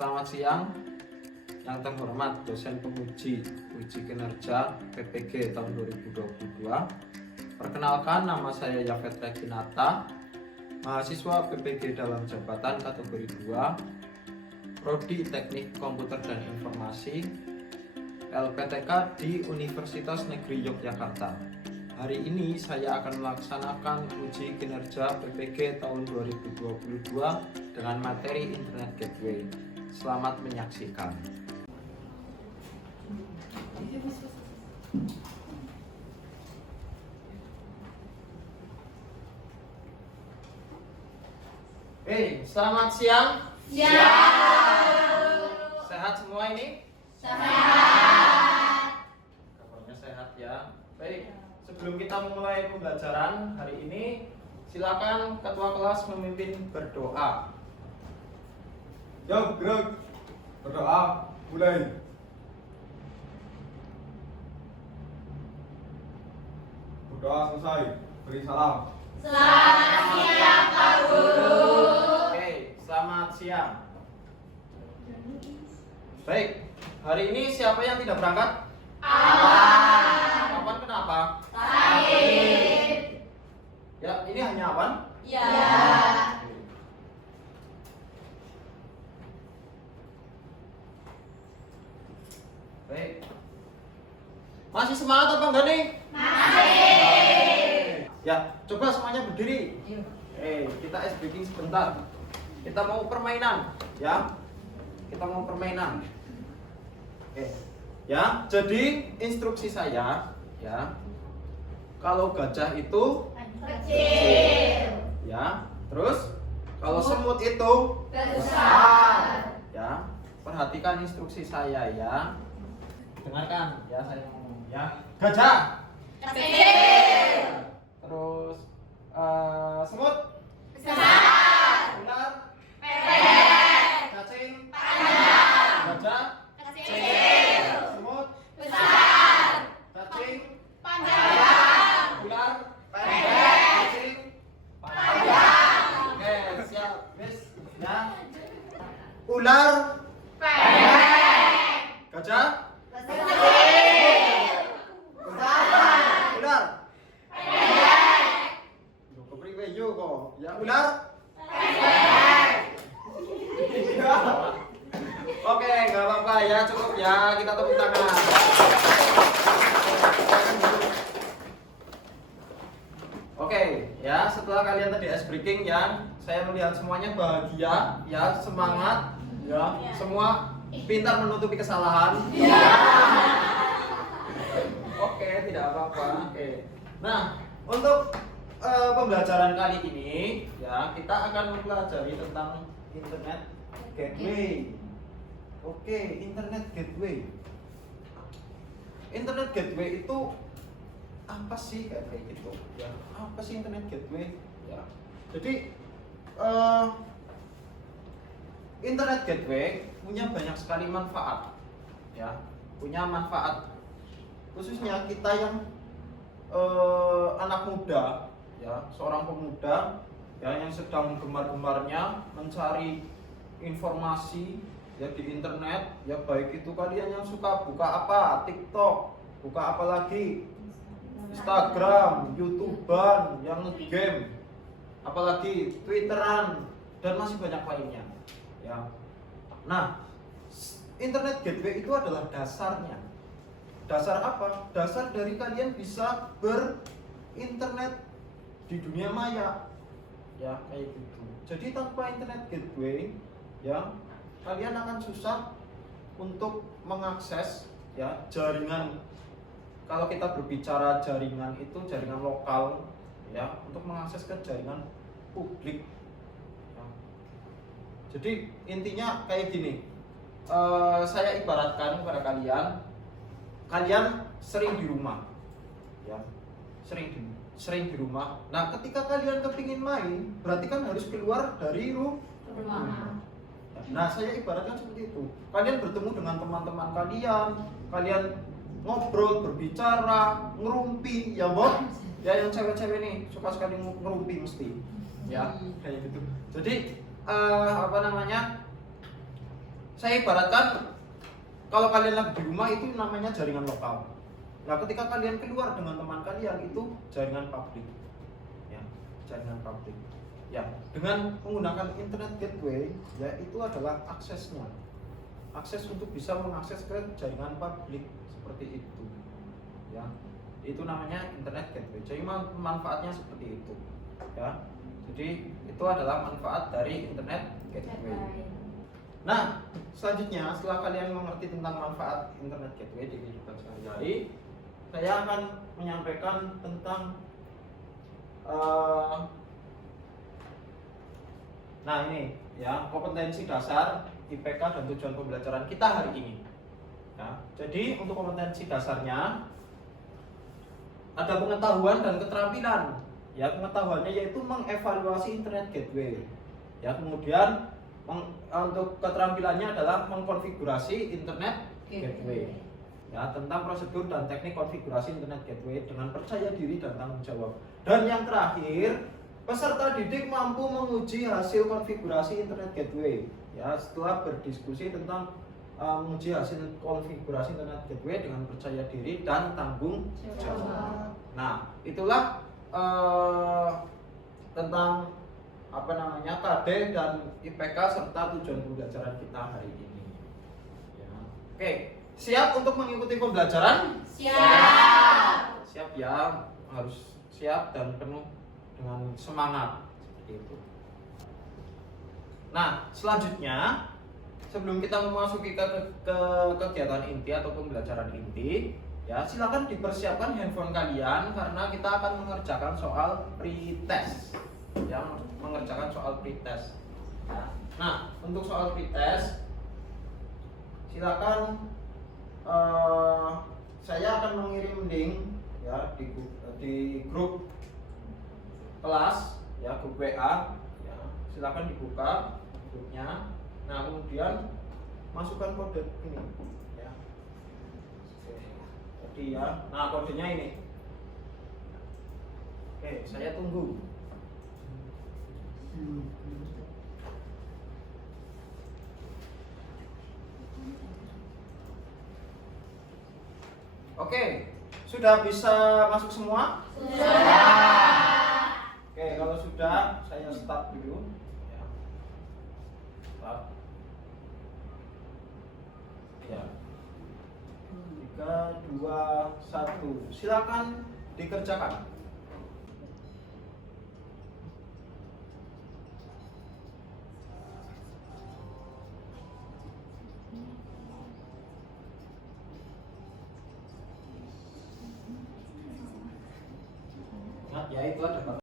Selamat siang yang terhormat dosen penguji uji kinerja PPG tahun 2022. Perkenalkan, nama saya Yafet Reginata, mahasiswa PPG dalam jabatan kategori 2, Prodi Teknik Komputer dan Informasi, LPTK di Universitas Negeri Yogyakarta. Hari ini saya akan melaksanakan uji kinerja PPG tahun 2022 dengan materi Internet Gateway. Selamat menyaksikan. Selamat siang. Sehat semua ini? Sehat. Kabarnya sehat ya. Baik, sebelum kita memulai pembelajaran hari ini, silakan ketua kelas memimpin berdoa. Yuk, gerak. Berdoa, mulai. Berdoa selesai, beri salam. Selamat siang Pak Guru. Oke, selamat siang. Baik, hari ini siapa yang tidak berangkat? Awan. Kenapa? Sakit. Ya, ini hanya Awan. Ya. Baik. Masih semangat apa enggak nih? Masih. Ya, coba semuanya berdiri. Kita ice breaking sebentar. Kita mau permainan, ya. Kita mau permainan. Oke. Ya, jadi instruksi saya, ya. Kalau gajah itu Kecil. ya, terus kalau semut itu Besar. ya. Perhatikan instruksi saya ya. Dengarkan ya, saya ngomong ya. Gajah. Kecil. Terus semut. Besar. Ular. Pendek. Cacing. Panjang. Gajah. Kecil. Semut. Besar. Cacing. Panjang. Ular. Pendek. Cacing. Panjang. Oke, siap. Miss. Ya. Ular. Pendek. Gajah. Kecil. Ular. Pendek. Loh, kepriwe yo kok? Ya, ular. Pendek. Oke, nggak apa-apa ya, cukup ya, kita tepuk tangan. Oke, ya setelah kalian tadi ice breaking ya, saya melihat semuanya bahagia, ya semangat, ya semua pintar menutupi kesalahan. Oke, tidak apa-apa. Oke, nah untuk pembelajaran kali ini, ya kita akan mempelajari tentang Internet Gateway. Oke, Internet Gateway. Internet Gateway itu apa sih kayak gitu? Ya, apa sih Internet Gateway? Ya, jadi Internet Gateway punya banyak sekali manfaat. Ya, punya manfaat khususnya kita yang anak muda, ya seorang pemuda ya yang sedang gemar-gemarnya mencari informasi ya di internet, ya baik itu kalian yang suka buka apa, TikTok, buka apa lagi, Instagram, YouTubean, yang game, apalagi Twitteran dan masih banyak lainnya. Ya, nah Internet Gateway itu adalah dasarnya. Dasar apa? Dasar dari kalian bisa berinternet di dunia maya. Ya, kayak gitu. Jadi tanpa Internet Gateway, ya kalian akan susah untuk mengakses ya jaringan. Kalau kita berbicara jaringan itu jaringan lokal, ya untuk mengakses ke jaringan publik. Ya. Jadi intinya kayak gini. Saya ibaratkan kepada kalian, kalian sering di rumah, ya sering di rumah. Nah, ketika kalian kepingin main, berarti kan harus keluar dari rumah. Nah, saya ibaratkan seperti itu. Kalian bertemu dengan teman-teman kalian ngobrol, berbicara, ngerumpi, ya Bob? Ya yang cewek-cewek nih suka sekali ngerumpi mesti. Ya, kayak gitu. Jadi saya ibaratkan kalau kalian lagi di rumah itu namanya jaringan lokal. Nah, ketika kalian keluar dengan teman kalian itu jaringan publik. Ya, jaringan publik. Ya, dengan menggunakan internet gateway, ya itu adalah aksesnya. Akses untuk bisa mengakses ke jaringan publik seperti itu. Ya, itu namanya internet gateway. Jadi manfaatnya seperti itu. Ya, jadi itu adalah manfaat dari internet gateway. Nah, selanjutnya setelah kalian mengerti tentang manfaat internet gateway di kehidupan sehari-hari, saya akan menyampaikan tentang nah ini ya kompetensi dasar IPK dan tujuan pembelajaran kita hari ini. Ya, jadi untuk kompetensi dasarnya ada pengetahuan dan keterampilan. Ya, pengetahuannya yaitu mengevaluasi internet gateway. Ya, kemudian untuk keterampilannya adalah mengkonfigurasi internet gateway. Ya, tentang prosedur dan teknik konfigurasi internet gateway dengan percaya diri dan tanggung jawab. Dan yang terakhir, peserta didik mampu menguji hasil konfigurasi internet gateway. Ya, setelah berdiskusi tentang menguji hasil konfigurasi internet gateway dengan percaya diri dan tanggung jawab. Nah, itulah tentang apa namanya KD dan IPK serta tujuan pembelajaran kita hari ini. Ya. Oke, siap untuk mengikuti pembelajaran? Siap. Siap ya, harus siap dan penuh dengan semangat seperti itu. Nah, selanjutnya sebelum kita memasuki ke kegiatan inti atau pembelajaran inti, ya silakan dipersiapkan handphone kalian karena kita akan mengerjakan soal pretest. Ya, mengerjakan soal pretest. Ya. Nah, untuk soal pretest, silakan saya akan mengirim link ya di grup kelas ya, grup WA ya, silakan dibuka grupnya. Nah, kemudian masukkan kode ini ya. Jadi ya, nah kodenya ini. Oke, saya tunggu. Oke, sudah bisa masuk semua? Sudah. Oke, kalau sudah saya start dulu. Ya. Start. Ya. 3, 2, 1. Silakan dikerjakan. Ingat ya, itu ada batas.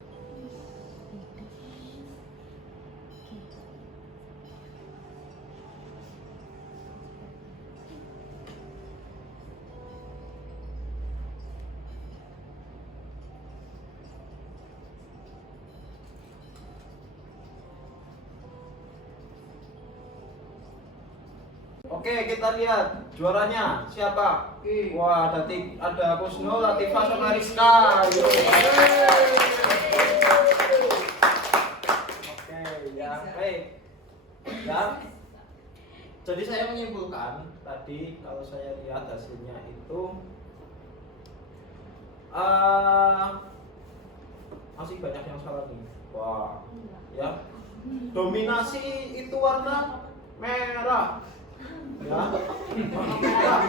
Oke, kita lihat juaranya siapa? Wah, ada Kusno, Latifah sama Rizka. Oke, ya, baik. Ya. Jadi saya menyimpulkan tadi kalau saya lihat hasilnya itu masih banyak yang salah nih. Wah, ya. Dominasi itu warna merah. Ya, warna merah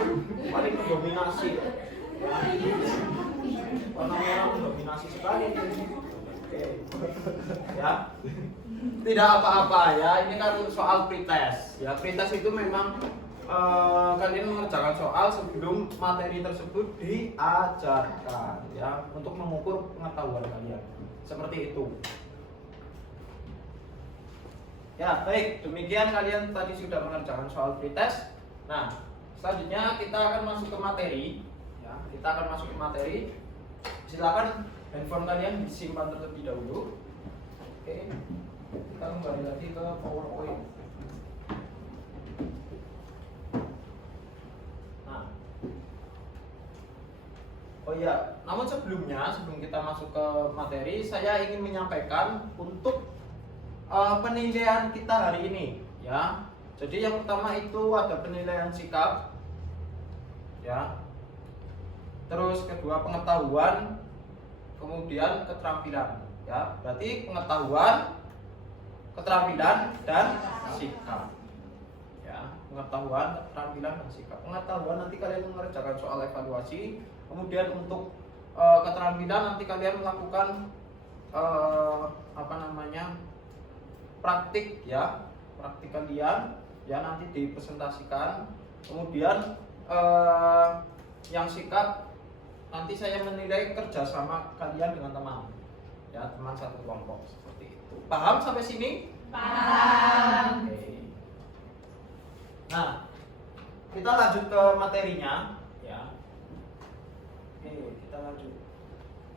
paling mendominasi. Ya, warna merah mendominasi sekali. Oke, ya, tidak apa-apa ya. Ini kan soal pretest. Ya, pretest itu memang kalian mengerjakan soal sebelum materi tersebut diajarkan, ya, untuk mengukur pengetahuan kalian. Seperti itu. Ya, baik, demikian kalian tadi sudah mengerjakan soal pretest. Nah, selanjutnya kita akan masuk ke materi. Ya, kita akan masuk ke materi. Silakan handphone kalian disimpan terlebih dahulu. Oke, kita kembali lagi ke PowerPoint. Nah, oh iya, namun sebelum kita masuk ke materi, saya ingin menyampaikan untuk penilaian kita hari ini, ya. Jadi yang pertama itu ada penilaian sikap, ya. Terus kedua pengetahuan, kemudian keterampilan, ya. Berarti pengetahuan, keterampilan dan sikap, ya. Pengetahuan, keterampilan dan sikap. Pengetahuan nanti kalian mengerjakan soal evaluasi, kemudian untuk keterampilan nanti kalian melakukan praktik, ya. Praktik kalian ya nanti dipresentasikan. Kemudian yang sikap nanti saya menilai kerjasama kalian dengan teman, ya, teman satu kelompok seperti itu. Paham sampai sini? Paham. Oke. Nah, kita lanjut ke materinya, ya. Oke, kita lanjut.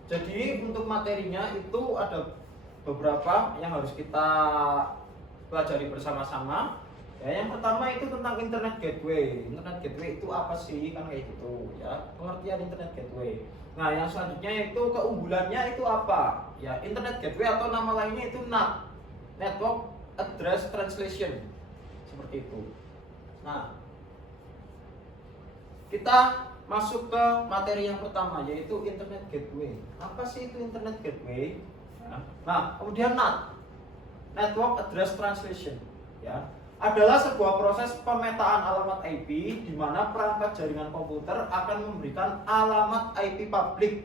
Jadi untuk materinya itu ada beberapa yang harus kita pelajari bersama-sama. Ya, yang pertama itu tentang internet gateway. Internet gateway itu apa sih? Kan kayak gitu, ya. Pengertian internet gateway. Nah, yang selanjutnya itu keunggulannya itu apa? Ya, internet gateway atau nama lainnya itu NAT, Network Address Translation. Seperti itu. Nah, kita masuk ke materi yang pertama yaitu internet gateway. Apa sih itu internet gateway? Ya. Nah, kemudian NAT, Network Address Translation, ya, adalah sebuah proses pemetaan alamat IP di mana perangkat jaringan komputer akan memberikan alamat IP publik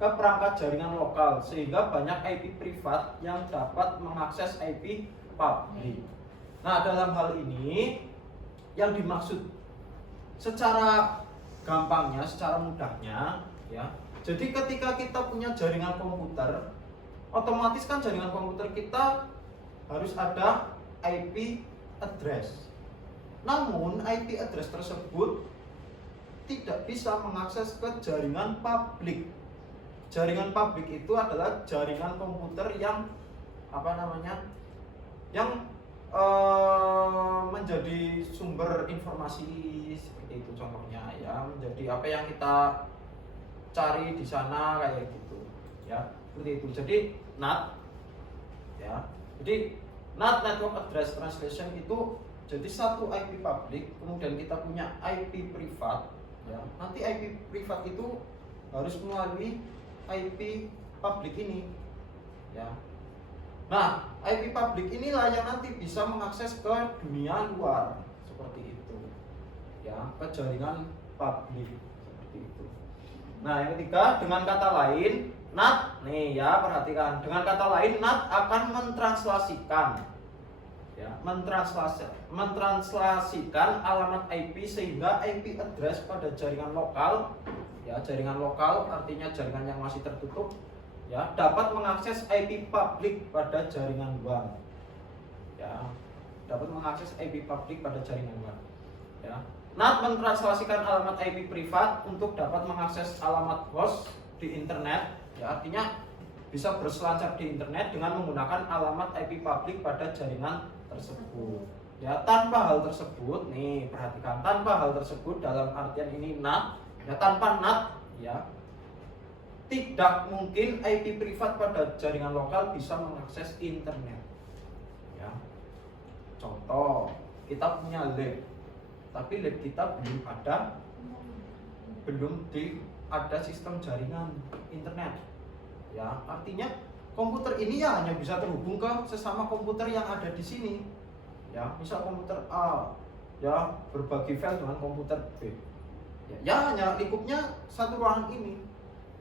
ke perangkat jaringan lokal sehingga banyak IP privat yang dapat mengakses IP publik. Nah, dalam hal ini yang dimaksud secara gampangnya, secara mudahnya, ya. Jadi ketika kita punya jaringan komputer, otomatis kan jaringan komputer kita harus ada IP address. Namun IP address tersebut tidak bisa mengakses ke jaringan publik. Jaringan publik itu adalah jaringan komputer yang yang menjadi sumber informasi seperti itu contohnya, ya, menjadi apa yang kita cari di sana kayak gitu, ya, seperti itu. Jadi NAT, ya. Jadi NAT, Network Address Translation, itu jadi satu IP publik, kemudian kita punya IP privat, ya. Nanti IP privat itu harus melalui IP publik ini, ya. Nah, IP publik inilah yang nanti bisa mengakses ke dunia luar seperti itu, ya, ke jaringan publik seperti itu. Nah, yang ketiga, dengan kata lain, NAT, nih ya, perhatikan. Dengan kata lain, NAT akan mentranslasikan, ya, mentranslasikan alamat IP sehingga IP address pada jaringan lokal, ya, jaringan lokal artinya jaringan yang masih tertutup, ya, dapat mengakses IP publik pada jaringan luar, ya, dapat mengakses IP publik pada jaringan luar, ya. NAT mentranslasikan alamat IP privat untuk dapat mengakses alamat host di internet, ya, artinya bisa berselancar di internet dengan menggunakan alamat IP publik pada jaringan tersebut. Ya, tanpa hal tersebut, nih perhatikan, tanpa hal tersebut dalam artian ini NAT, ya, tanpa NAT, ya, tidak mungkin IP privat pada jaringan lokal bisa mengakses internet. Ya. Contoh, kita punya lab, tapi lab kita ada sistem jaringan internet, ya, artinya komputer ini ya hanya bisa terhubung ke sesama komputer yang ada di sini, ya, misal komputer A, ya, berbagi file dengan komputer B, ya hanya lingkupnya satu ruangan ini.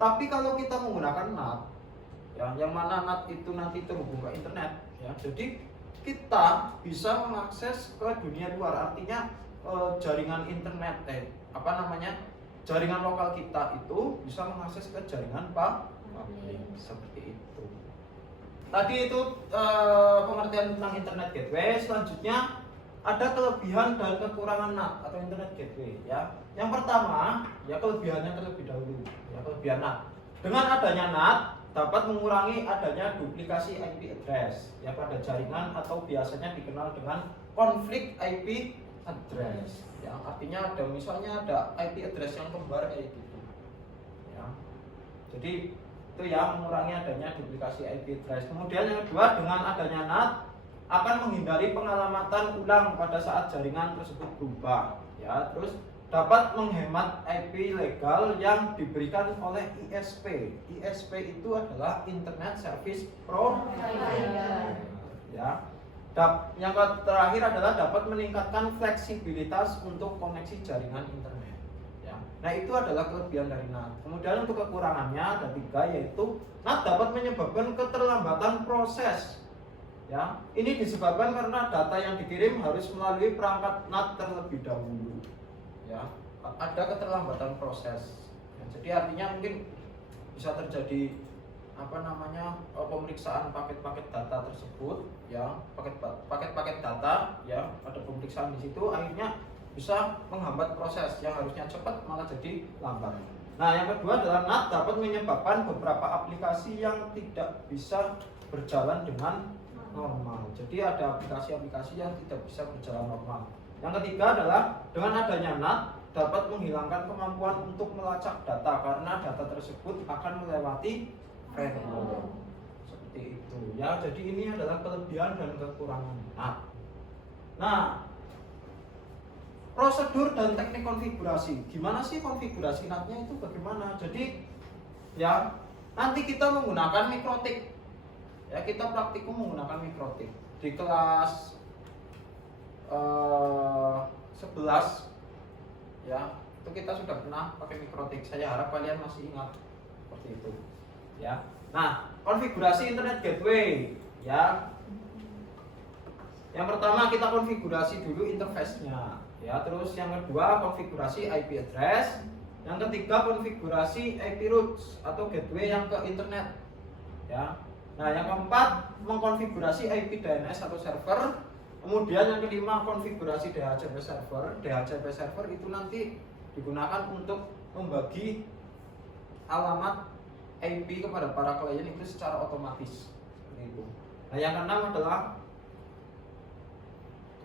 Tapi kalau kita menggunakan NAT, ya, yang mana NAT itu nanti terhubung ke internet, ya, jadi kita bisa mengakses ke dunia luar, artinya jaringan internet, jaringan lokal kita itu bisa mengakses ke jaringan publik seperti itu. Tadi itu pengertian tentang internet gateway. Selanjutnya ada kelebihan dan kekurangan NAT atau internet gateway, ya. Yang pertama, ya, kelebihannya terlebih dahulu, ya, kelebihan NAT. Dengan adanya NAT dapat mengurangi adanya duplikasi IP address, ya, pada jaringan atau biasanya dikenal dengan konflik IP address, ya, artinya misalnya ada IP address yang kembar kayak gitu, ya. Jadi itu ya mengurangi adanya duplikasi IP address. Kemudian yang kedua, dengan adanya NAT akan menghindari pengalamatan ulang pada saat jaringan tersebut berubah. Ya, terus dapat menghemat IP legal yang diberikan oleh ISP. ISP itu adalah Internet Service Provider. Ya. Yang terakhir adalah dapat meningkatkan fleksibilitas untuk koneksi jaringan internet. Ya. Nah, itu adalah kelebihan dari NAT. Kemudian untuk kekurangannya ada 3, yaitu NAT dapat menyebabkan keterlambatan proses. Ya, ini disebabkan karena data yang dikirim harus melalui perangkat NAT terlebih dahulu. Ya, ada keterlambatan proses. Ya, jadi artinya mungkin bisa terjadi pemeriksaan paket-paket data tersebut, ya, paket-paket data, ya, ada pemeriksaan di situ, akhirnya bisa menghambat proses yang harusnya cepat malah jadi lambat. Nah, yang kedua adalah NAT dapat menyebabkan beberapa aplikasi yang tidak bisa berjalan dengan normal. Jadi ada aplikasi-aplikasi yang tidak bisa berjalan normal. Yang ketiga adalah dengan adanya NAT dapat menghilangkan kemampuan untuk melacak data karena data tersebut akan melewati firewall. Seperti itu ya. Jadi ini adalah kelebihan dan kekurangan NAT. Nah, prosedur dan teknik konfigurasi. Gimana sih konfigurasi NAT-nya itu bagaimana? Jadi ya, nanti kita menggunakan mikrotik. Ya, kita praktikum menggunakan mikrotik di kelas 11, ya, itu kita sudah pernah pakai mikrotik. Saya harap kalian masih ingat seperti itu, ya. Nah, konfigurasi internet gateway, ya. Yang pertama kita konfigurasi dulu interface-nya, ya. Terus yang kedua konfigurasi IP address, yang ketiga konfigurasi IP routes atau gateway yang ke internet, ya. Nah, yang keempat mengkonfigurasi IP DNS atau server. Kemudian yang kelima konfigurasi DHCP server. DHCP server itu nanti digunakan untuk membagi alamat IP kepada para klien itu secara otomatis. Seperti itu. Nah, yang keenam adalah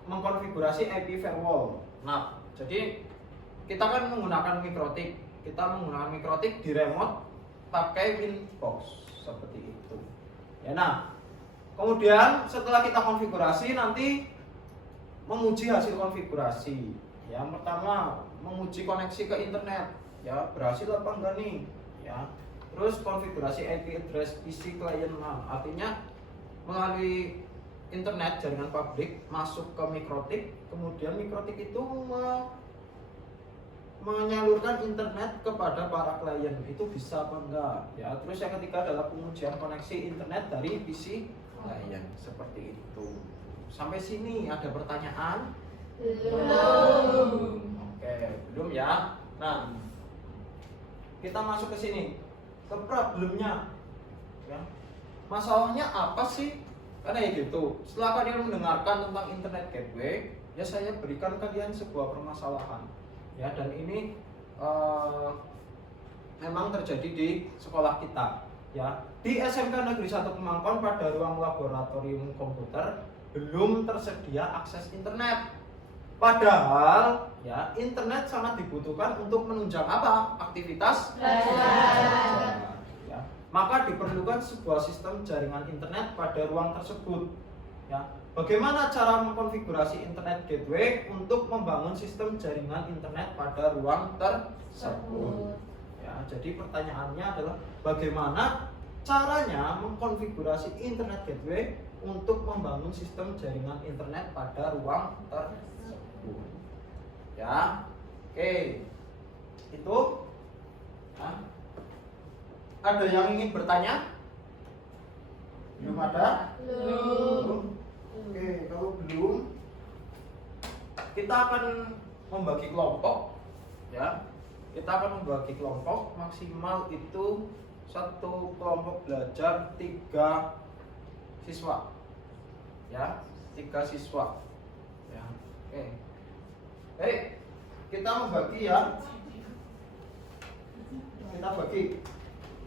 mengkonfigurasi IP firewall. Nah, jadi kita kan menggunakan mikrotik. Kita menggunakan mikrotik di remote pakai Winbox seperti itu. Ya, nah, kemudian setelah kita konfigurasi nanti menguji hasil konfigurasi. Yang pertama menguji koneksi ke internet, ya, berhasil apa enggak nih, ya. Terus konfigurasi IP address PC klien, artinya melalui internet jaringan publik masuk ke mikrotik, kemudian mikrotik itu menyalurkan internet kepada para klien, itu bisa apa enggak, ya. Terus yang ketiga adalah pengujian koneksi internet dari PC klien, seperti itu. Sampai sini ada pertanyaan? Belum. Oke, belum ya. Nah, kita masuk ke sini, ke problemnya, ya. Masalahnya apa sih? Karena ya gitu, setelah kalian mendengarkan tentang internet gateway, ya saya berikan kalian sebuah permasalahan. Ya, dan ini memang terjadi di sekolah kita, ya. Di SMK Negeri 1 Kemangkon pada ruang laboratorium komputer belum tersedia akses internet. Padahal ya, internet sangat dibutuhkan untuk menunjang apa? Aktivitas belajar. Ya. Maka diperlukan sebuah sistem jaringan internet pada ruang tersebut. Ya. Bagaimana cara mengkonfigurasi internet gateway untuk membangun sistem jaringan internet pada ruang tersebut? Ya, jadi pertanyaannya adalah bagaimana caranya mengkonfigurasi internet gateway untuk membangun sistem jaringan internet pada ruang tersebut? Ya, oke, itu. Nah, ada yang ingin bertanya? Belum ada? Belum. Oke, kalau belum, kita akan membagi kelompok, ya. Kita akan membagi kelompok, maksimal itu satu kelompok belajar 3 siswa, ya, 3 siswa, ya. Oke, kita membagi ya. Kita bagi.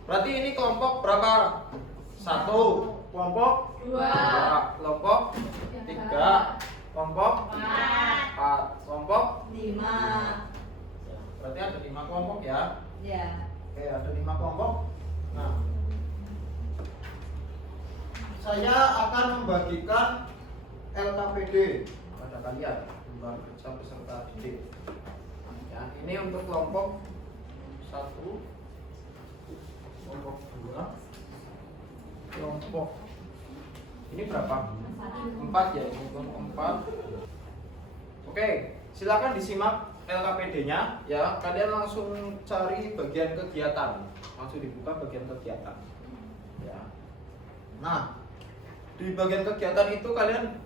Berarti ini kelompok berapa? 1, kelompok 2, kelompok 3, kelompok 4, kelompok 5. Berarti ada 5 kelompok ya. Ya. Oke, ada 5 kelompok. Nah, saya akan membagikan LKPD pada kalian, lembaga kerja peserta didik. Ya, ini untuk kelompok 1, kelompok 2, kelompok ini berapa? 4 ya, ini kelompok 4. Oke, silakan disimak LKPD-nya ya. Kalian langsung cari bagian kegiatan, langsung dibuka bagian kegiatan ya. Nah, di bagian kegiatan itu kalian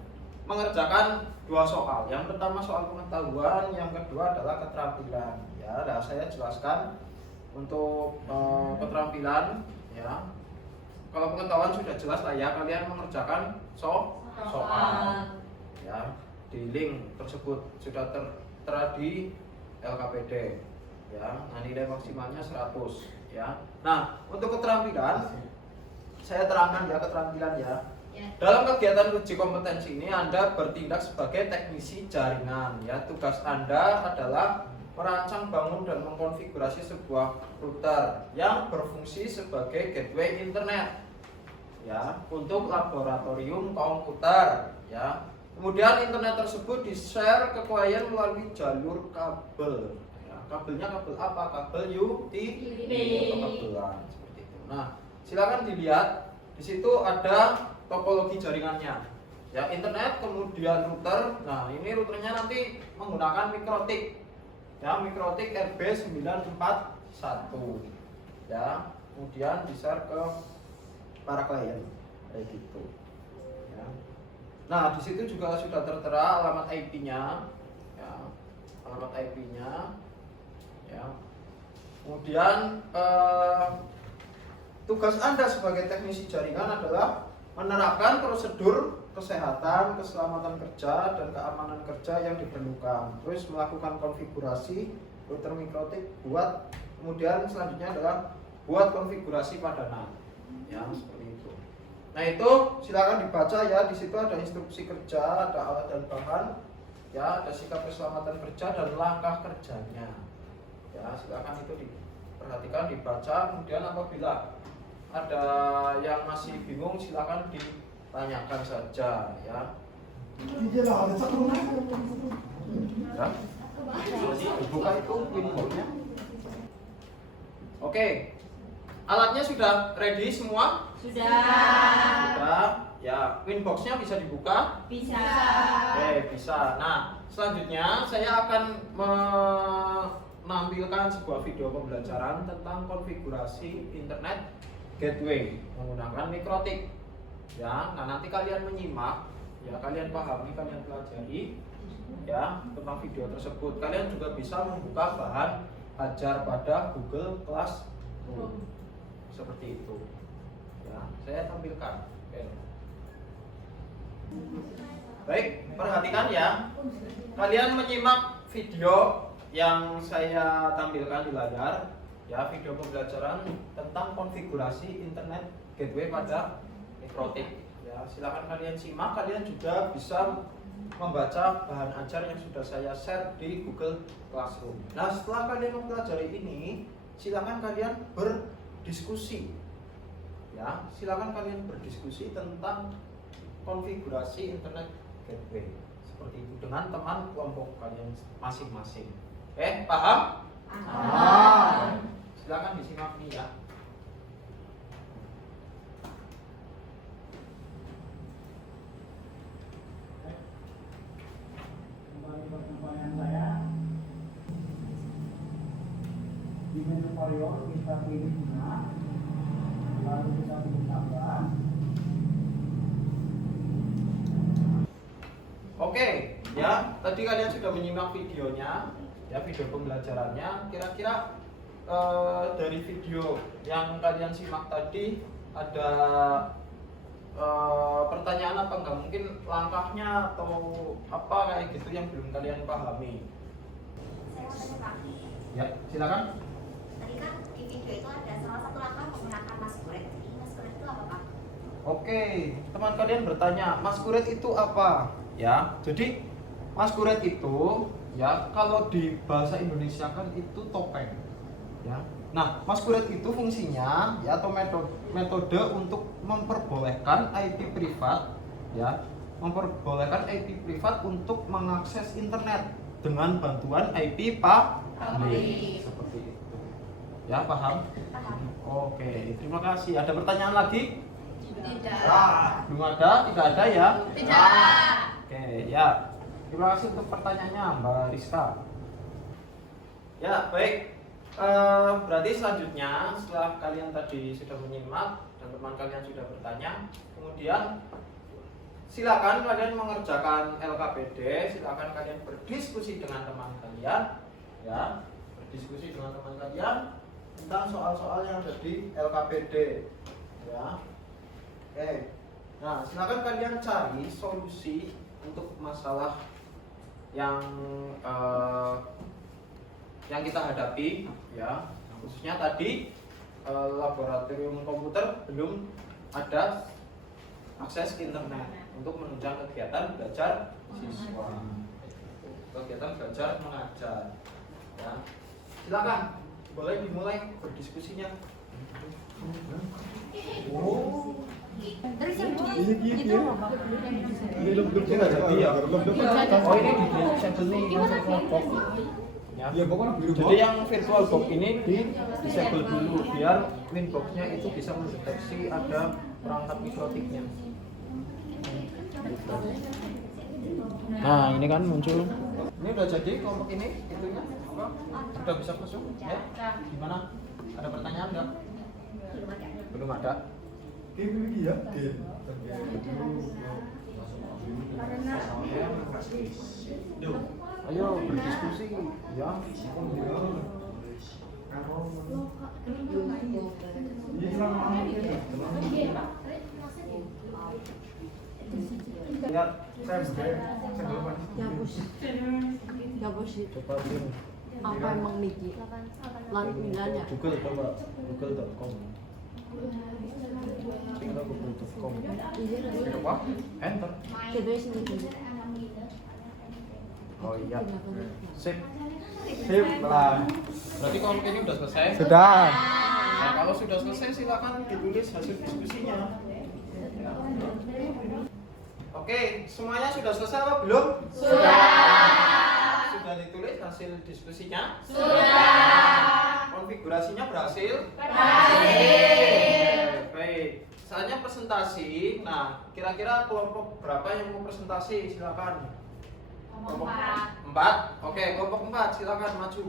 mengerjakan 2 soal. Yang pertama soal pengetahuan, yang kedua adalah keterampilan ya. Nah, saya jelaskan untuk keterampilan ya. Kalau pengetahuan sudah jelas lah ya, kalian mengerjakan soal ya. Di link tersebut sudah tertera di LKPD ya. Nah, nilai maksimalnya 100 ya. Nah, untuk keterampilan saya terangkan ya keterampilan ya. Dalam kegiatan uji kompetensi ini Anda bertindak sebagai teknisi jaringan ya. Tugas Anda adalah merancang, bangun dan mengkonfigurasi sebuah router yang berfungsi sebagai gateway internet ya untuk laboratorium komputer ya. Kemudian internet tersebut di-share ke klien melalui jalur kabel. Ya, kabelnya kabel apa? Kabel UTP atau kabelan seperti itu. Nah, silakan dilihat. Di situ ada topologi jaringannya. Ya, internet kemudian router. Nah, ini routernya nanti menggunakan Mikrotik. Ya, Mikrotik RB941. Ya, kemudian di-share ke para klien kayak gitu. Ya. Nah, di situ juga sudah tertera alamat IP-nya, ya, alamat IP-nya, ya. Kemudian tugas Anda sebagai teknisi jaringan adalah menerapkan prosedur kesehatan, keselamatan kerja, dan keamanan kerja yang diperlukan. Terus melakukan konfigurasi router Mikrotik buat, kemudian selanjutnya adalah buat konfigurasi padanan, ya seperti itu. Nah itu silakan dibaca ya. Di situ ada instruksi kerja, ada alat dan bahan, ya, ada sikap keselamatan kerja dan langkah kerjanya. Ya silakan itu diperhatikan, dibaca. Kemudian apabila ada yang masih bingung silakan ditanyakan saja ya. Ya. Dibuka itu winboxnya. Oke, alatnya sudah ready semua? Sudah. Ya, winboxnya bisa dibuka? Bisa. Oke, bisa. Nah, selanjutnya saya akan menampilkan sebuah video pembelajaran tentang konfigurasi internet gateway menggunakan Mikrotik. Ya, nah nanti kalian menyimak, ya kalian pahami, kalian pelajari ya tentang video tersebut. Kalian juga bisa membuka bahan ajar pada Google Classroom. Seperti itu. Ya, saya tampilkan. Oke. Baik, perhatikan ya. Kalian menyimak video yang saya tampilkan di layar, ya, video pembelajaran tentang konfigurasi internet gateway pada Mikrotik. Ya, silakan kalian simak. Kalian juga bisa membaca bahan ajar yang sudah saya share di Google Classroom. Nah, setelah kalian mempelajari ini, silakan kalian berdiskusi. Ya, silakan kalian berdiskusi tentang konfigurasi internet gateway seperti itu dengan teman kelompok kalian masing-masing. Paham? Paham. Silakan disimak nih ya. Kembali pertemuan saya di menu variabel kita pilih guna, lalu kita pilih tambah. Oke, ya tadi kalian sudah menyimak videonya, ya video pembelajarannya. Kira-kira dari video yang kalian simak tadi ada pertanyaan apa enggak? Mungkin langkahnya atau apa kayak gitu yang belum kalian pahami. Saya mau tanya Pak, Ya, silakan. tadi kan di video itu ada salah satu langkah menggunakan masquerade. Jadi masquerade itu apa Pak? Oke, teman kalian bertanya, masquerade itu apa? Ya, jadi masquerade itu ya kalau di bahasa Indonesia kan itu topeng. Ya. Nah, masquerade itu fungsinya ya atau metode untuk memperbolehkan IP privat ya, memperbolehkan IP privat untuk mengakses internet dengan bantuan IP publik. Seperti itu. Ya, paham? Paham. Oke, terima kasih. Ada pertanyaan lagi? Tidak. Belum ada? Tidak ada ya? Tidak. Oke, ya. Terima kasih untuk pertanyaannya, Mbak Rizka. Ya, baik. Berarti selanjutnya setelah kalian tadi sudah menyimak dan teman kalian sudah bertanya, kemudian silakan kalian mengerjakan LKPD, silakan kalian berdiskusi dengan teman kalian, ya, berdiskusi dengan teman kalian tentang soal-soal yang ada di LKPD, ya. Oke, nah silakan kalian cari solusi untuk masalah yang kita hadapi, ya, khususnya tadi laboratorium komputer belum ada akses internet untuk menunjang kegiatan belajar siswa, kegiatan belajar mengajar, ya. Silakan, boleh dimulai berdiskusinya. Terus yang Ini itu apa? Ini nggak jadi ya? Oh, ini di disable nih untuk kelompok. Ya. Ya pokoknya biru Jadi yang virtual box ini di disable dulu biar winboxnya itu bisa mendeteksi ada perangkat mikrotiknya. Nah, ini kan muncul. Ini udah jadi kelompok ini, itunya apa? Sudah bisa masuk? Ya? Gimana? Ada pertanyaan nggak? Belum ada. Belum ada. Ini ya. Ayo berdiskusi, ya. Lihat, Ya bos itu coba ini. apa emang Niki? Lan milanya. Google coba, google.com. Tinggal google.com. Klik apa? Enter. Kita sini dulu. Oh iya. Sip. Sip lah. Berarti kelompok ini udah selesai? Sudah. Nah, kalau sudah selesai silakan ditulis hasil diskusinya. Oke, semuanya sudah selesai apa belum? Sudah ditulis hasil diskusinya? Sudah. Konfigurasinya berhasil? Berhasil. Baik. Saatnya presentasi. Nah, kira-kira kelompok berapa yang mau presentasi? Silakan. Kelompok 4. Oke, kelompok 4 silakan maju.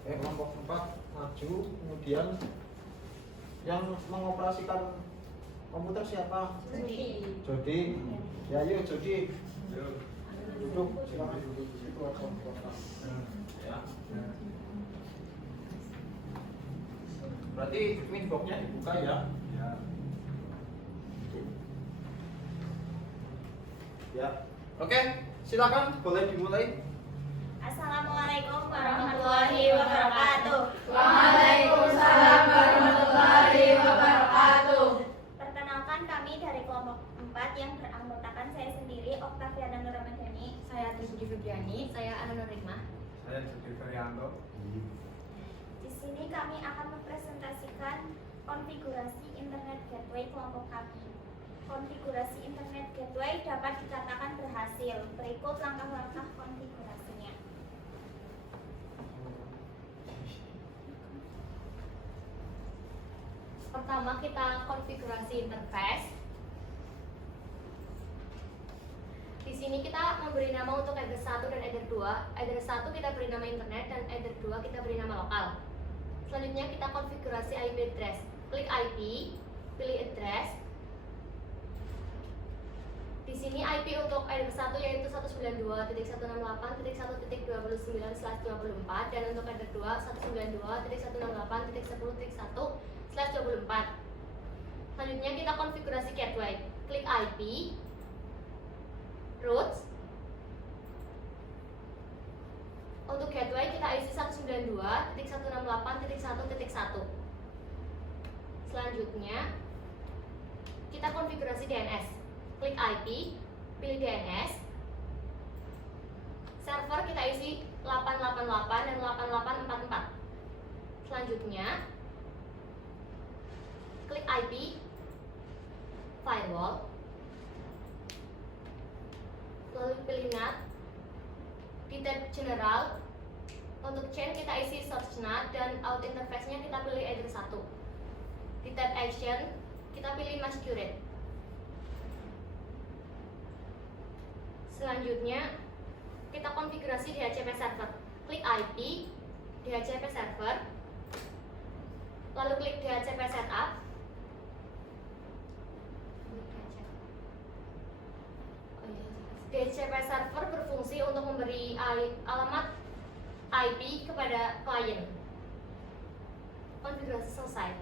Oke, kelompok 4 maju. Kemudian yang mengoperasikan komputer siapa? Jody. Ya, yuk Jody. Duduk, silakan duduk di situ atau di belakang. Ya. Berarti winboxnya dibuka ya? Ya. Oke, silakan boleh dimulai. Assalamualaikum warahmatullahi wabarakatuh. Waalaikumsalam warahmatullahi wabarakatuh. Perkenalkan kami dari kelompok 4 yang beranggotakan saya sendiri, Oktaviana Nuramadani. Saya Tribudi Febriani, saya Ana Nurima. Saya Judi Ferianto. Di sini kami akan mempresentasikan konfigurasi internet gateway kelompok kami. Konfigurasi internet gateway dapat dikatakan berhasil. Berikut langkah-langkah konfigurasinya. Pertama kita konfigurasi interface. Di sini kita memberi nama untuk header 1 dan header 2. Header 1 kita beri nama internet dan header 2 kita beri nama lokal. Selanjutnya kita konfigurasi IP address. Klik IP, pilih address. Di sini IP untuk header 1 yaitu 192.168.1.29/24 dan untuk header 2 192.168.10.1/24. Selanjutnya kita konfigurasi gateway. Klik IP, routes. Untuk gateway kita isi 192.168.1.1. Selanjutnya kita konfigurasi DNS. Klik IP, pilih DNS. Server kita isi 888 dan 8844. Selanjutnya klik IP, firewall, lalu pilih NAT. Di tab general, untuk chain kita isi search NAT dan out interface-nya kita pilih either 1. Di tab action, kita pilih masquerade. Selanjutnya, kita konfigurasi DHCP server. Klik IP, DHCP server, lalu klik DHCP setup. DHCP server berfungsi untuk memberi alamat IP kepada klien. Konfigurasi selesai.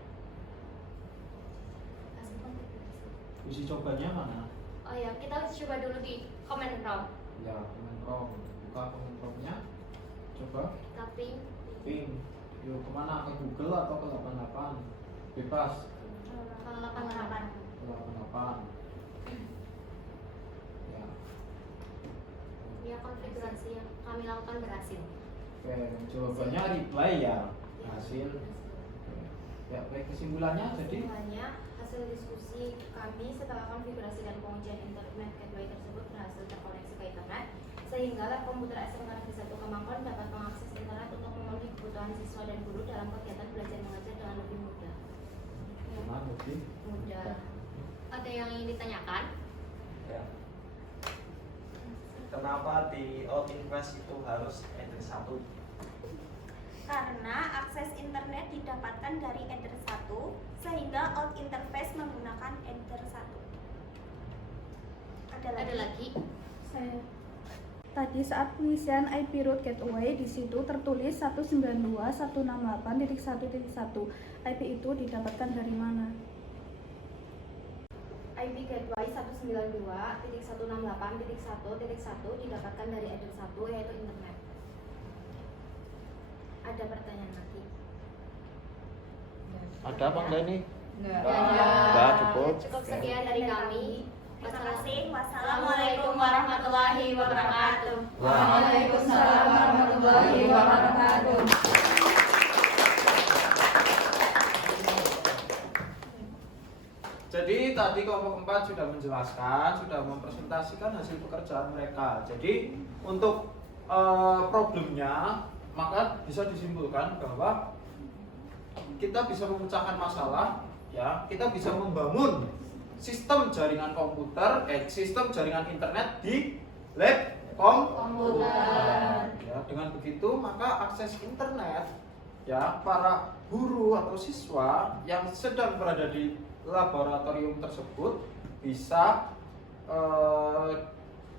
Uji cobanya mana? Oh ya, kita coba dulu di command prompt. Ya, command prompt. Buka command promptnya. Coba. Tapi Ping. Yuk kemana? Ke Google atau ke 88? Bebas. kalau 88. Ke 88. Ya. Ya, konfigurasi yang kami lakukan berhasil. Oke, jawabannya reply ya. Hasil. Ya, baik kesimpulannya jadi Kesimpulannya, hasil diskusi kami setelah konfigurasi dan pengujian internet gateway tersebut berhasil terkoneksi ke internet, sehingga lab komputer SMK Negeri 1 Kemangkon dapat mengakses internet untuk memenuhi kebutuhan siswa dan guru dalam kegiatan belajar mengajar dengan lebih mudah. gimana lebih Mudah. Ada yang ingin ditanyakan? Ya. Kenapa di out interface itu harus enter 1? Karena akses internet didapatkan dari enter 1 sehingga out interface menggunakan enter 1. Ada lagi? Saya tadi saat pengisian IP root gateway di situ tertulis 192.168.1.1. IP itu didapatkan dari mana? IP gateway 192.168.1.1 didapatkan dari header 1 yaitu internet. Ada pertanyaan lagi? ada apa enggak ini Enggak. Enggak, cukup. Cukup sekian dari kami. Terima kasih. Wassalamualaikum warahmatullahi wabarakatuh. Waalaikumsalam warahmatullahi wabarakatuh. Jadi tadi kelompok 4 sudah menjelaskan, sudah mempresentasikan hasil pekerjaan mereka. Jadi untuk problemnya maka bisa disimpulkan bahwa kita bisa memecahkan masalah, ya, kita bisa membangun sistem jaringan komputer, sistem jaringan internet di lab komputer. Ya, dengan begitu maka akses internet, ya, para guru atau siswa yang sedang berada di laboratorium tersebut bisa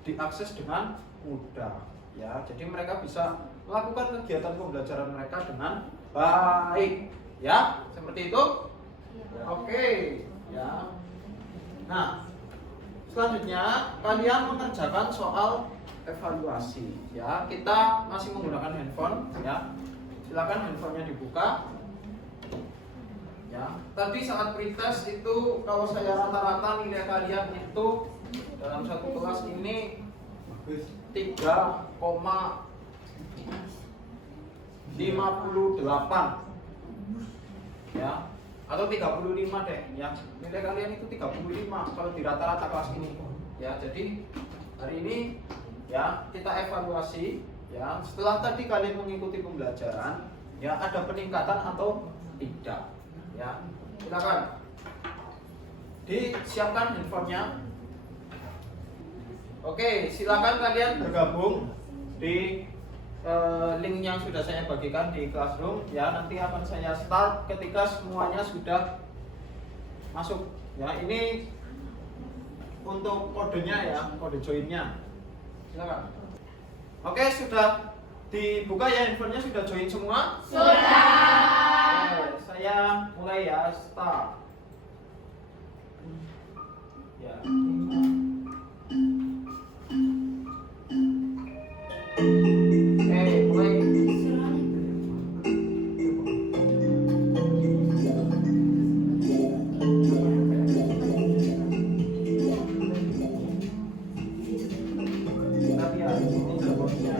diakses dengan mudah, ya. Jadi mereka bisa melakukan kegiatan pembelajaran mereka dengan baik, ya, seperti itu. Oke, ya. Nah, selanjutnya kalian mengerjakan soal evaluasi, ya. Kita masih menggunakan handphone, ya. Silakan handphonenya dibuka. Ya, tadi saat pretest itu kalau saya rata-rata nilai kalian itu dalam satu kelas ini 3,58, ya, atau 35 deh, ya. Nilai kalian itu 35 kalau di rata-rata kelas ini, ya. Jadi hari ini, ya, kita evaluasi, ya. Setelah tadi kalian mengikuti pembelajaran, ya, ada peningkatan atau tidak. Ya, silakan disiapkan handphonenya. Oke, silakan kalian bergabung di link yang sudah saya bagikan di Classroom, ya. Nanti akan saya start ketika semuanya sudah masuk, ya. Ini untuk kodenya, ya, kode joinnya. Silakan. Oke, sudah dibuka ya handphonenya, sudah join semua? Sudah. Oke, saya mulai ya, start. Ya. Oke, mulai. Kita lihat ini jawabannya.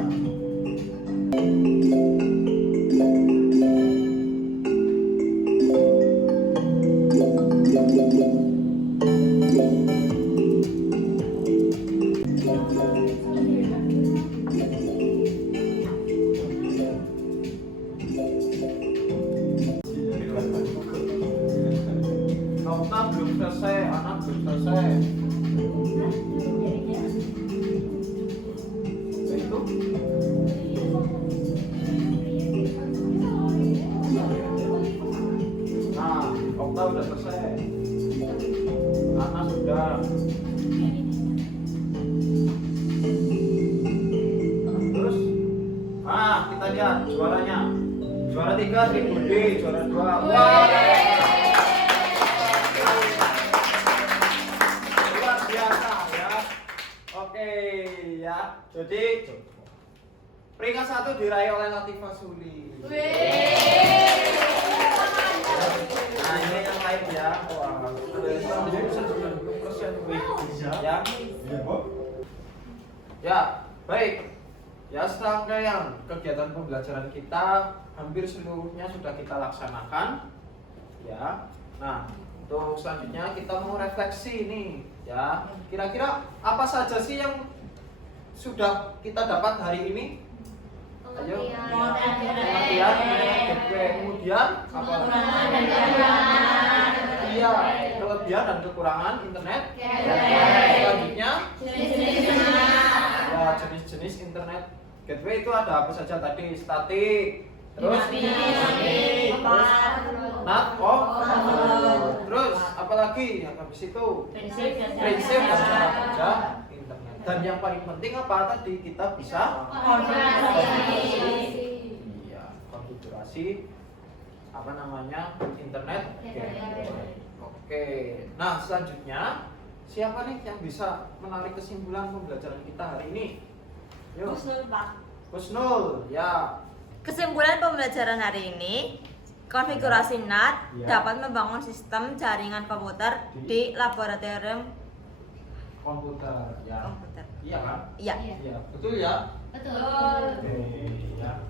kalian juaranya. Juara 3 Tribudi, juara 2. Wah. Luar biasa ya. Oke ya. Jadi peringkat 1 diraih oleh Latifah Suli. Nah ini yang lain ya. Wah, dari 90% ya. Iya, Bob. Ya, baik. Ya, serangkaian kegiatan pembelajaran kita hampir seluruhnya sudah kita laksanakan. Ya. Nah, untuk selanjutnya kita mau refleksi nih, ya. Kira-kira apa saja sih yang sudah kita dapat hari ini? Ayo. Pengertian, kemudian apa? Iya, kelebihan dan kekurangan internet. Selanjutnya, ya jenis-jenis internet gateway itu ada apa saja tadi? Statik, terus NAT, terus apalagi yang habis itu prinsip dan cara kerja internet. Dan yang paling penting apa tadi? Kita bisa iya, konfigurasi apa namanya internet gateway. Oke, nah selanjutnya siapa nih yang bisa menarik kesimpulan pembelajaran kita hari ini? Yuk. Kusnul, ya. Kesimpulan pembelajaran hari ini, konfigurasi NAT Ya. dapat membangun sistem jaringan komputer di laboratorium Komputer, ya. komputer. Iya kan? Iya. Iya, betul ya. Betul. Oke, ya.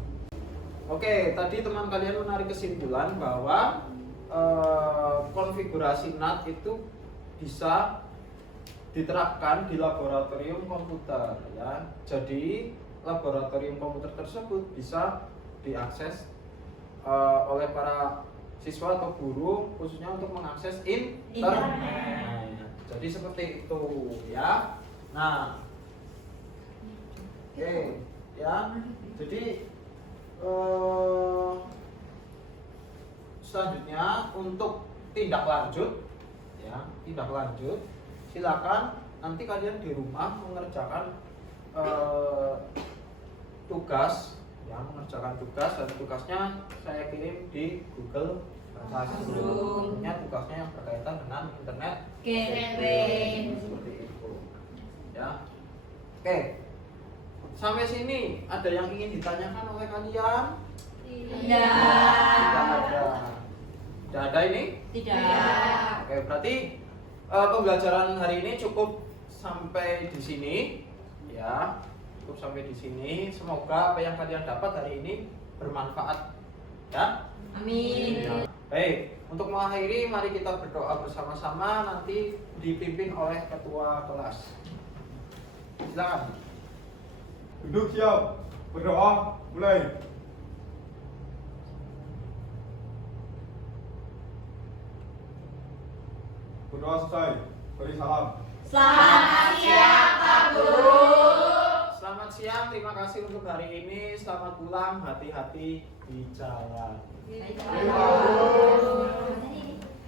Oke, tadi teman kalian menarik kesimpulan bahwa konfigurasi NAT itu bisa diterapkan di laboratorium komputer, ya. Jadi laboratorium komputer tersebut bisa diakses oleh para siswa atau guru khususnya untuk mengakses internet. Jadi seperti itu, ya. Nah, oke, ya. Jadi selanjutnya untuk tindak lanjut, ya, tindak lanjut. Silakan nanti kalian di rumah mengerjakan tugas, ya, mengerjakan tugas dan tugasnya saya kirim di Google Classroom. Tugasnya yang berkaitan dengan internet gateway seperti itu, ya. Oke, sampai sini ada yang ingin ditanyakan oleh kalian? Tidak. Tidak ada. Tidak ada ini? Tidak. Oke, berarti pembelajaran hari ini cukup sampai di sini, ya. Cukup sampai di sini. Semoga apa yang kalian dapat hari ini bermanfaat, ya. Amin. Ya. Baik, untuk mengakhiri mari kita berdoa bersama-sama, nanti dipimpin oleh ketua kelas. Silakan. Duduk siap. Berdoa mulai. Berdoa selesai. Beri salam. Selamat siang, Pak Guru. Selamat siang, terima kasih untuk hari ini. Selamat pulang, hati-hati di jalan.